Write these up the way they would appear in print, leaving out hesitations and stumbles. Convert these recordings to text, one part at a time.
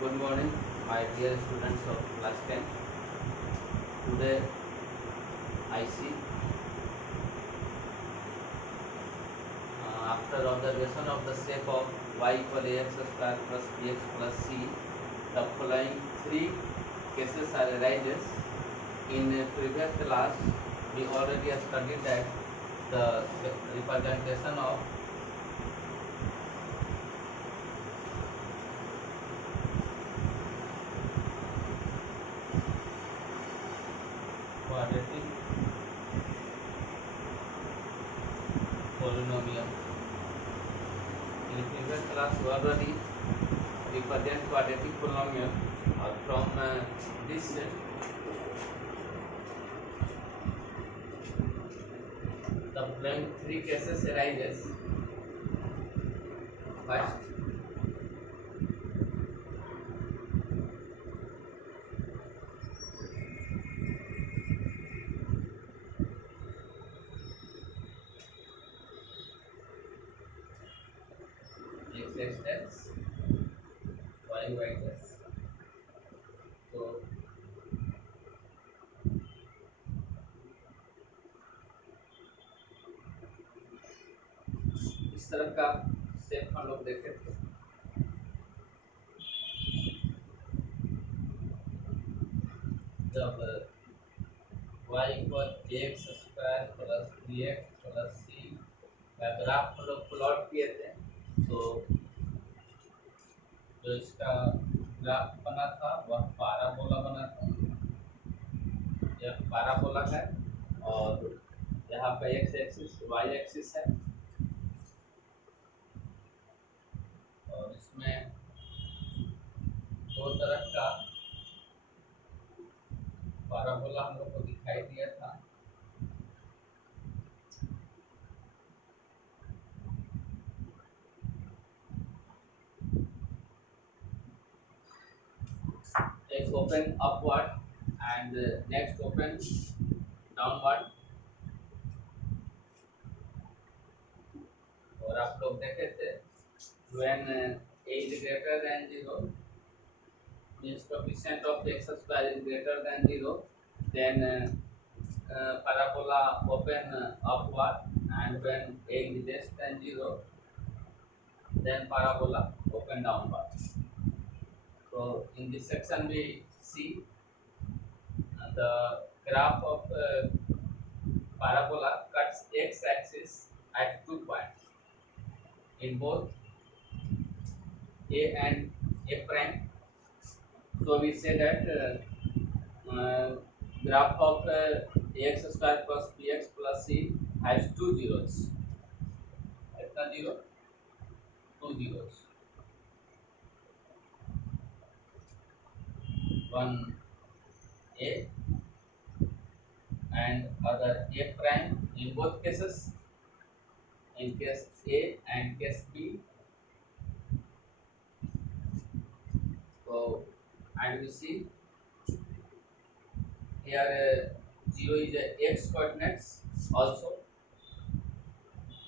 Good morning, my dear students of class 10. Today I see after observation of the shape of y equal ax square plus bx plus c, the following three cases are arises. In previous class, we already studied that the representation of quadratic polynomial. In previous class, we already represent quadratic polynomial from this the following three cases arises. First, x y dash. तो इस तरह का शेप हम लोग देखे थे। जब y equal x square plus b x plus c का ग्राफ हम लोग प्लॉट किए थे, तो जो इसका ग्राफ बना था वह पाराबोला बना था। यह पाराबोला है और यहाँ पे एक्स एक्सिस वाई एक्सिस है और इसमें दो तरह का पाराबोला हम लोग को दिखाई दिया था। एक open upward and next open downward. और आप लोग देखे थे when a is greater than 0 means coefficient of x square is greater than 0, then parabola open upward, and when a is less than 0 then parabola open downward. So in this section we see the graph of parabola cuts x axis at 2 points in both a and a prime. So we say that graph of ax square plus bx plus c has two zeros. Kitna zero? Two zeros. One a and other a prime in both cases. In case A and case B. So and we see here 0 is a x coordinates also,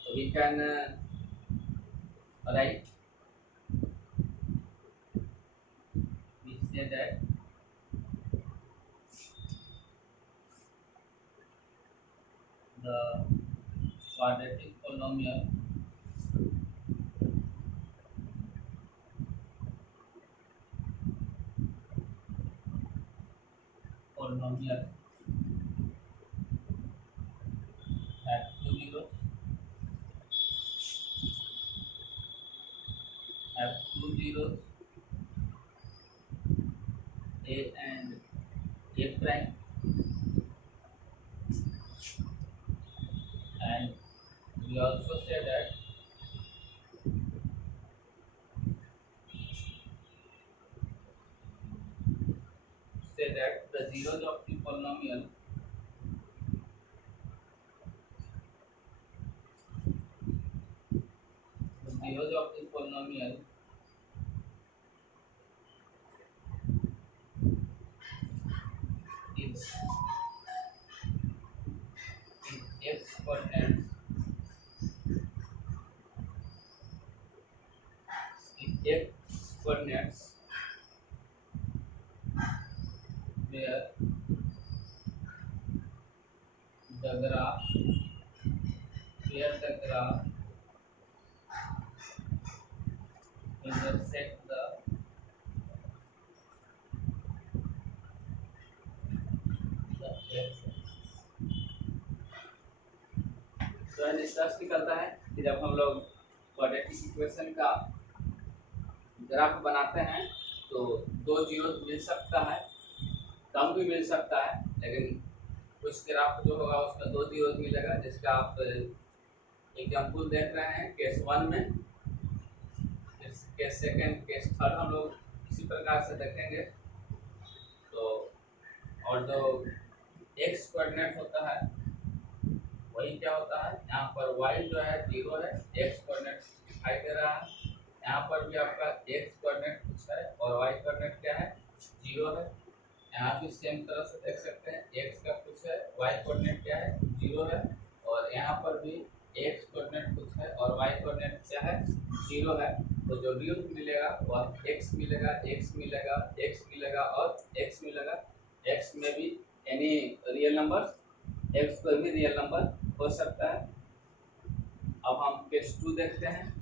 so we can write, we say that the quadratic polynomial have two zeros, a and a prime, and we also say that the zeros of the polynomial is x coordinates if x coordinates where the graph intersect the x-axis। तो निष्कर्ष निकलता है कि जब हम लोग quadratic equation का ग्राफ बनाते हैं तो दो जीरो मिल सकता है, कम भी मिल सकता है, लेकिन कुछ ग्राफ जो होगा उसमें दो जीरो मिलेगा, जिसका आप एग्जाम्पल देख रहे हैं केस 1 में। केस सेकंड केस थर्ड हम लोग इसी प्रकार से देखेंगे। तो और जो एक्स कोऑर्डिनेट होता है वही क्या होता है, यहाँ पर y जो है जीरो है, एक्स कोऑर्डिनेट दिखाई दे रहा है, यहाँ पर भी आपका एक्स कोऑर्डिनेट कुछ है और y कोऑर्डिनेट क्या है, जीरो है। यहाँ भी सेम तरह से देख सकते हैं, एक्स का कुछ है, y कोऑर्डिनेट क्या है, जीरो है, और यहाँ पर भी एक्स कोऑर्डिनेट कुछ है और y कोऑर्डिनेट क्या है, जीरो है। तो जो रियल मिलेगा वह x मिलेगा, x मिलेगा, x मिलेगा और x मिलेगा। x में भी एनी रियल नंबर, x कोई भी रियल नंबर हो सकता है। अब हम केस 2 देखते हैं।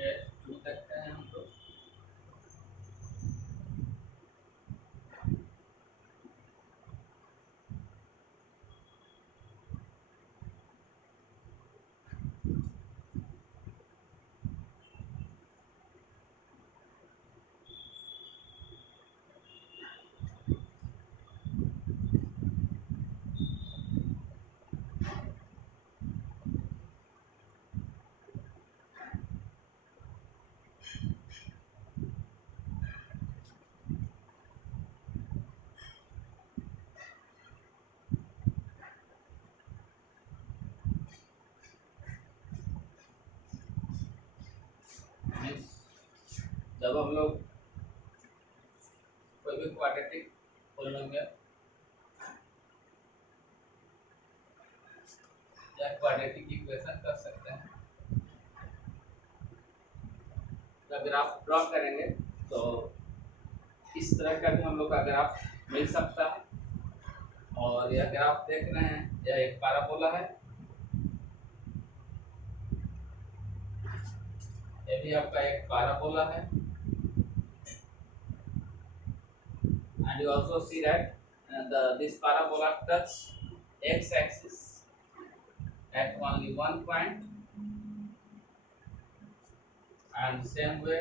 केस 2 देखते हैं हम लोग। जब हम लोग कोई भी क्वाड्रेटिक पोलिनोमियल या क्वाड्रेटिक इक्वेशन कर सकते हैं, जब ग्राफ ड्रॉ करेंगे तो इस तरह का भी हम लोग का ग्राफ मिल सकता है। और यह ग्राफ देख रहे हैं, यह एक पैराबोला है, यह भी आपका एक पैराबोला है। And you also see that this parabola touch x-axis at only one point, and same way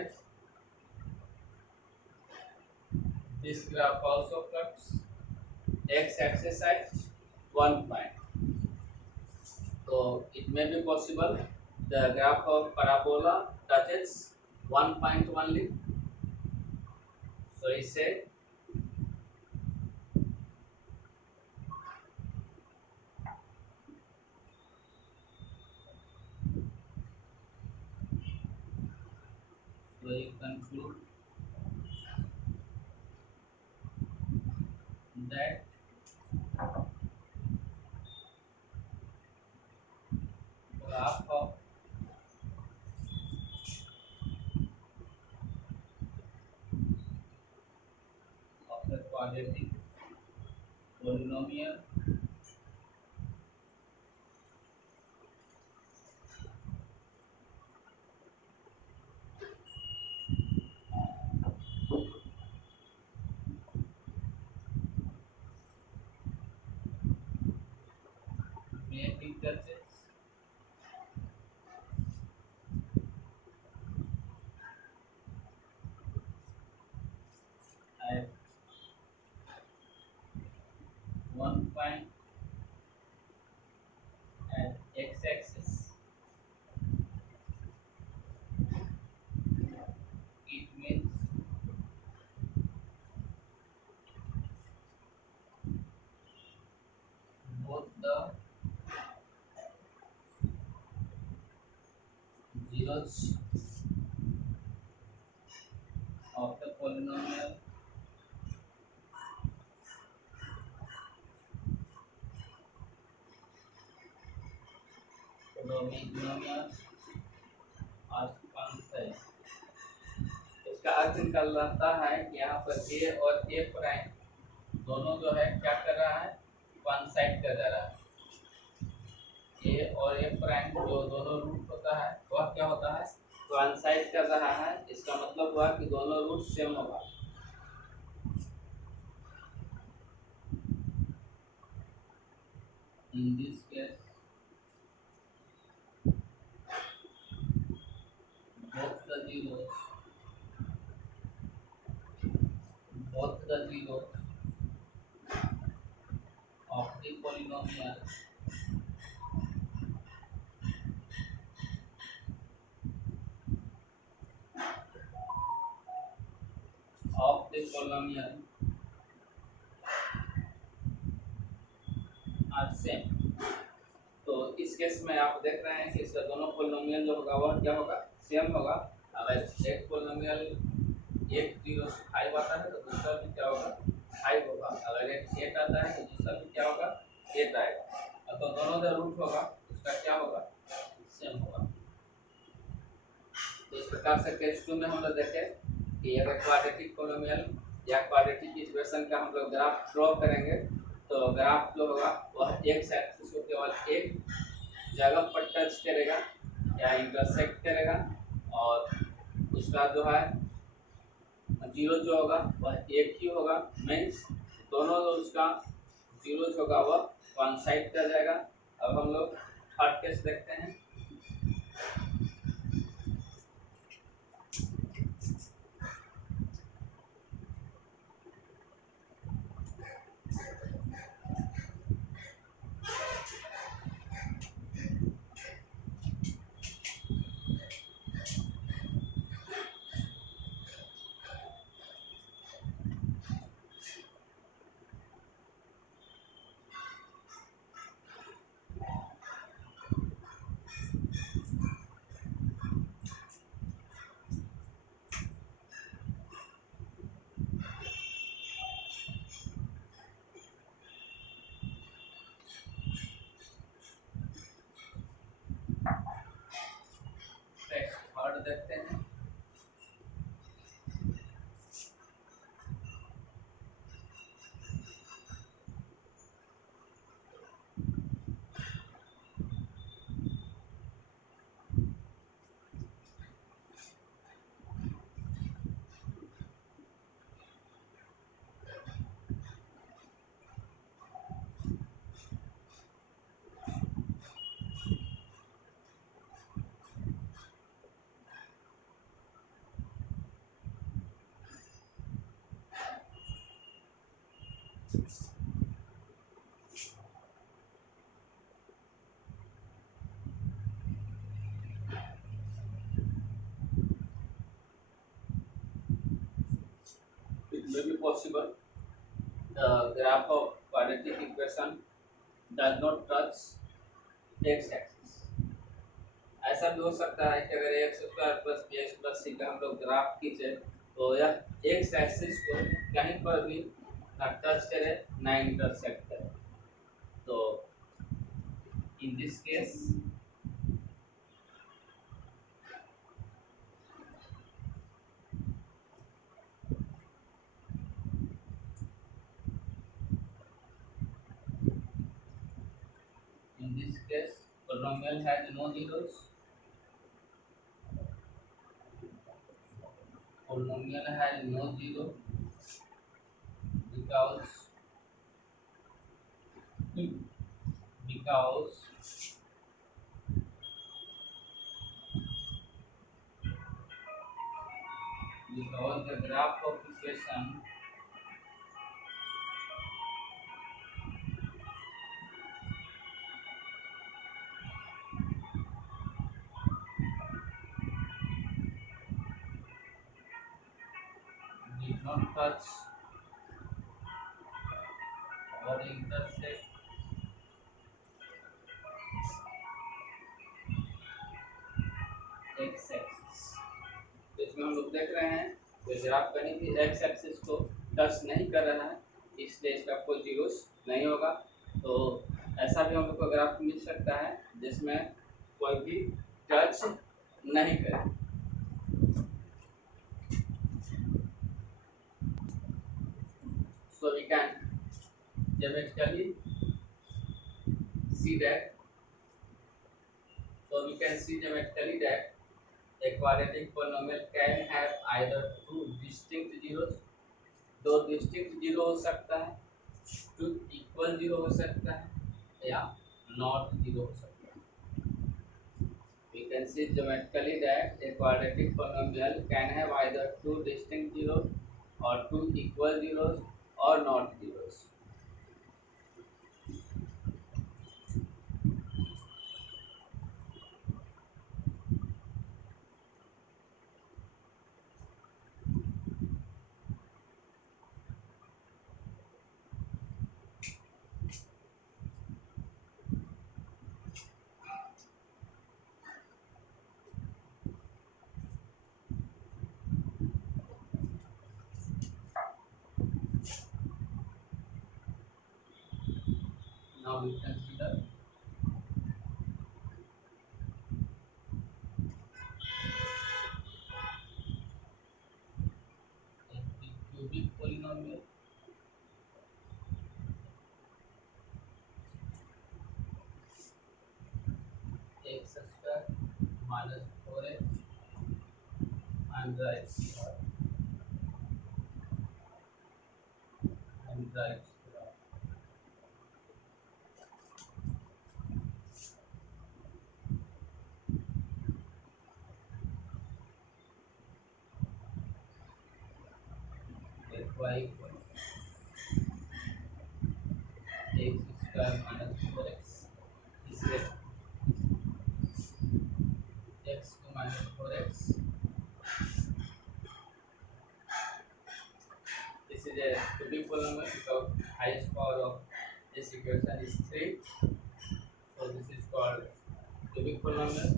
this graph also cuts x-axis at one point. So it may be possible the graph of parabola touches one point only. So he said we conclude that graph of the quadratic polynomial may be touches at one point results of the polynomial are constant। इसका अर्थ निकल रहा है कि यहाँ पर ए और ए प्राइम दोनों जो है क्या कर रहा है, वन साइड कर रहा है। ए और ए प्राइम जो दोनों रूट होता है वह क्या होता है, वन साइड कर रहा है। इसका मतलब हुआ कि दोनों रूट सेम होगा। In this case both the zeros of the polynomial are same। तो इस केस में आप देख रहे हैं कि इसका दोनों पोलिनोमियल जो होगा वह क्या होगा, सेम होगा। अगर एक पोलिनोमियल एक 0 से 5 आता है तो दूसरा भी क्या होगा, 5 होगा। अगर एक 8 आता है तो दूसरा भी क्या होगा, 8 आएगा। तो दोनों का रूट होगा, उसका क्या होगा, सेम होगा। तो इस प्रकार से केस 2 में हम लोग देखें कि अगर क्वाड्रेटिक पोलिनोमियल या क्वाड्रेटिक इक्वेशन का हम लोग ग्राफ ड्रॉ करेंगे तो ग्राफ जो होगा वह एक्स एक्सिस को केवल एक जगह पर टच करेगा या इंटरसेक्ट करेगा, और उसका जो है जीरो जो होगा वह एक ही होगा। मीन्स दोनों जो उसका जीरो जो होगा वह वन साइड कर जाएगा। अब हम लोग थर्ड केस देखते हैं। थर्ड देखते हैं। It may be possible the graph of quadratic equation does not touch x axis। ऐसा भी हो सकता है कि अगर x square plus b x plus c का हम लोग ग्राफ खींचे तो यह एक्स एक्सिस को कहीं पर भी ना टच करे ना इंटरसेक्ट करे। तो in this case polynomial has no zeros। Polynomial has no zero because the graph of equation did not touch or intersect x हम लोग देख रहे हैं तो ग्राफ कहीं भी एक्स एक्सिस को टच नहीं कर रहा है, इसलिए इसका कोई जीरोस नहीं होगा। तो ऐसा भी हम लोग को ग्राफ मिल सकता है जिसमें कोई भी टच नहीं करे। So we can geometrically see that. So we can see geometrically that a quadratic polynomial can have either two distinct zeros, दो डिस्टिंक्ट जीरो हो सकता है, टू इक्वल जीरो हो सकता है, या नॉट जीरो हो सकता है। We can see geometrically that a quadratic polynomial can have either two distinct zeros or two equal zeros or not zeros. Now we consider a cubic polynomial x square minus 4x and the x square and the x square. If y equal x square minus 4x is x to minus 4x. This is a cubic polynomial because highest power of this equation is 3. So this is called cubic polynomial.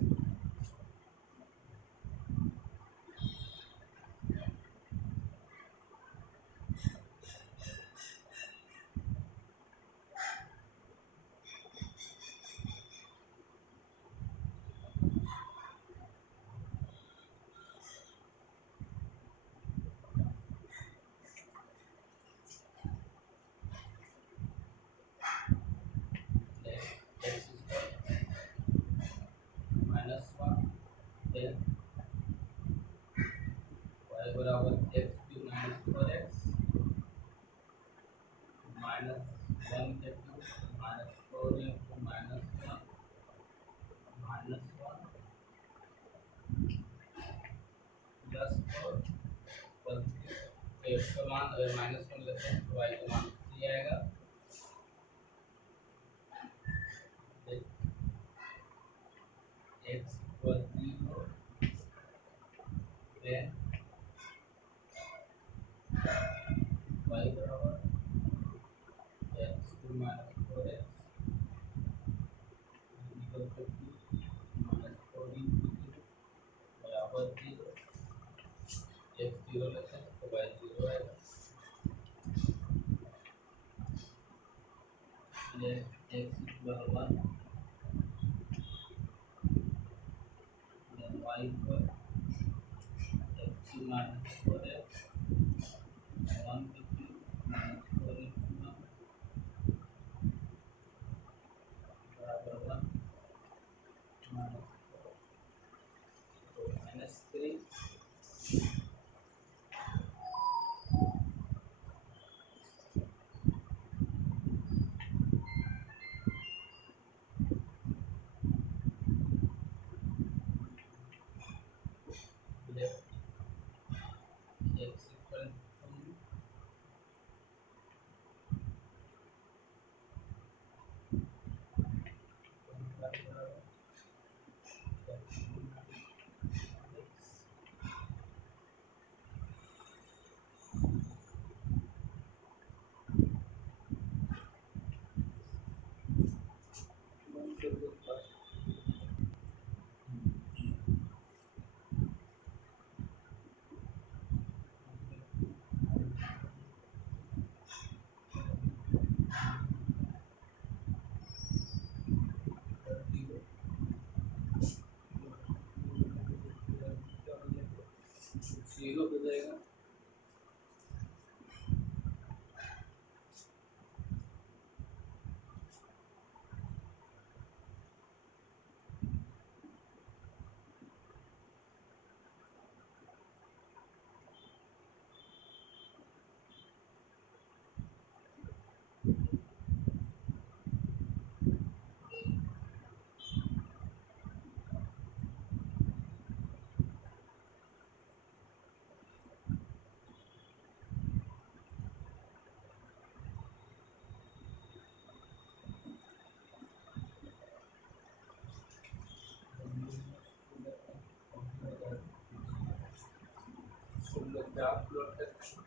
X square minus 1, then y बराबर x cube minus 4x minus 1 के cube minus 4 into minus 1 minus 1 plus 4 plus 3। तो x का मान अगर माइनस 1 लेते हैं तो y का मान 3 आएगा। x equal 0, then y बराबर x cube minus 4x equal to 2 minus 4 into 0 बराबर 0। x 0 लेते हैं तो y 0 आएगा। x equal 1, then y equal x cube minus 4x 1 to cube minus 4 into 1 बराबर 1 minus 4 तो minus 3। ग्राफ प्लॉट करते हैं।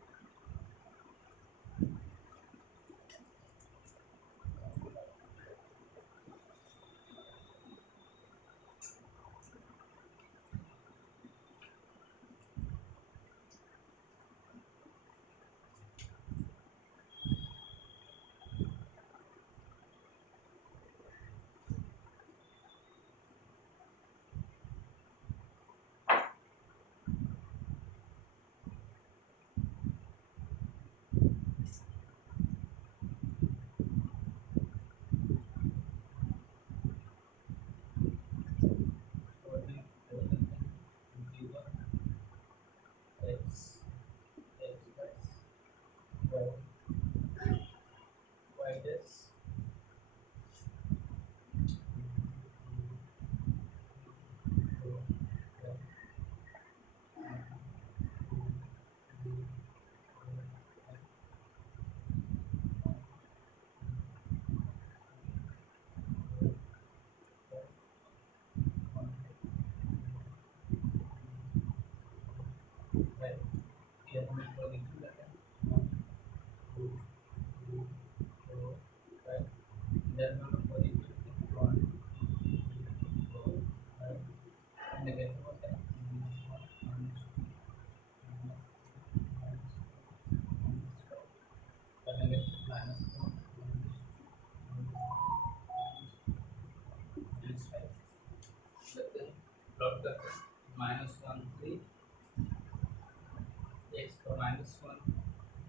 प्लॉट करते हैं -1 3 एक्स का -1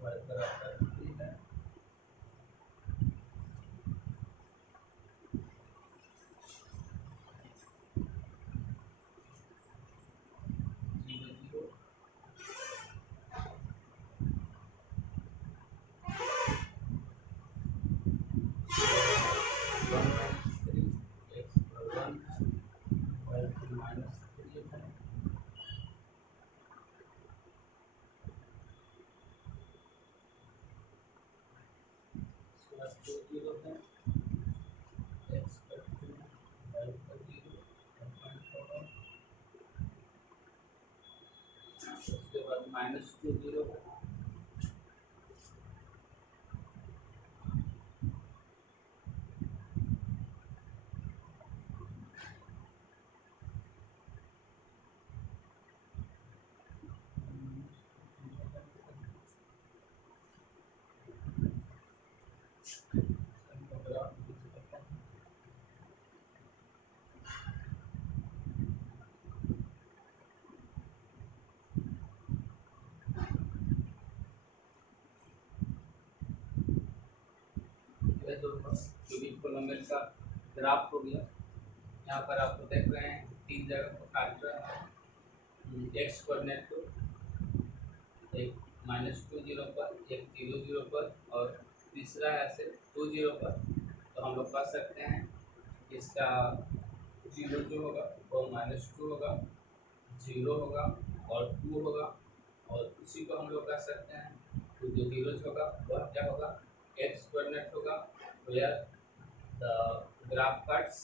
वाई बराबर 3 है। जीरो जीरो वन -3 एक्स पर 1 है, वाई पर -3 है। उसके बाद 2 जीरो है, एक्स पर 2 वाई पर 0 पॉइंट होगा। उसके बाद -2 जीरो है, क्यूबिक पोलीनोमियल का ग्राफ हो गया। यहाँ पर आप देख रहे हैं 3 जगह को काट रहा है। एक्स कोऑर्डिनेट को एक -2 जीरो पर, एक 0 0 पर और तीसरा ऐसे 2 जीरो पर। तो हम लोग कर सकते हैं इसका 0 जो होगा वो -2 होगा, 0 होगा और 2 होगा। और उसी को हम लोग कर सकते हैं तो जो जीरोज होगा वह क्या होगा, एक्स कोऑर्डिनेट होगा where the graph cuts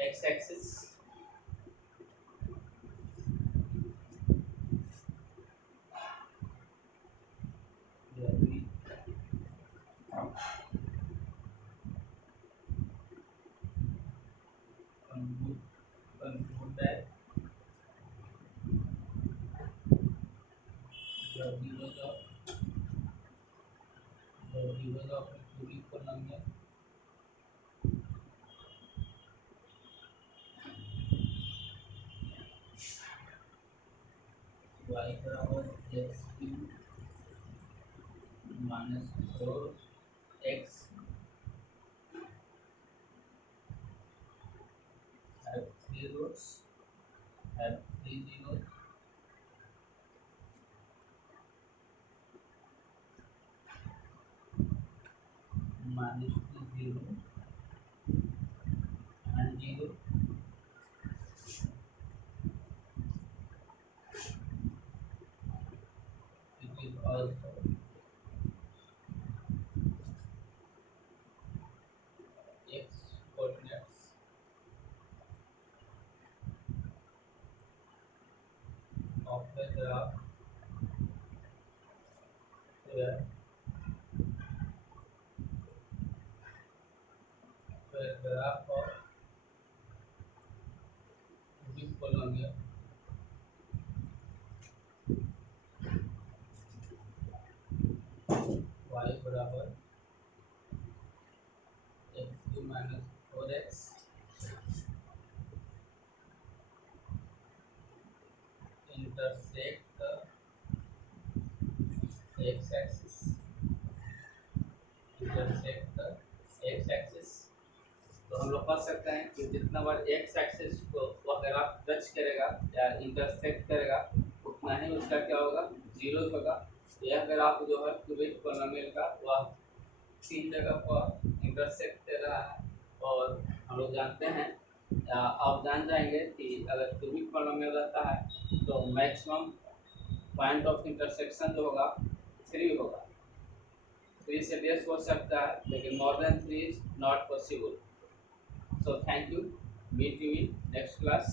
x axis conclude that the zeros of a cubic polynomial y बराबर x cube -4x have 3 roots, have 3 zeros, -2 0 and 0. It is also x coordinates of the graph graph of cubic polynomial y बराबर x3 minus 4x intersect the x axis तो हम लोग पढ़ सकते हैं कि जितना बार x एक्सिस को वो अगर आप टच करेगा या इंटरसेक्ट करेगा उतना ही उसका क्या होगा, जीरोस होगा। यह अगर आप जो है क्यूबिक पोलिनोमियल का वह 3 जगह पर इंटरसेक्ट कर रहा है, और हम लोग जानते हैं आप जान जाएंगे कि अगर क्यूबिक पोलिनोमियल रहता है तो मैक्सिमम पॉइंट ऑफ इंटरसेक्शन जो होगा 3 होगा। 3 से लेस हो सकता है लेकिन more than 3 is not possible. So thank you. Meet you in next class.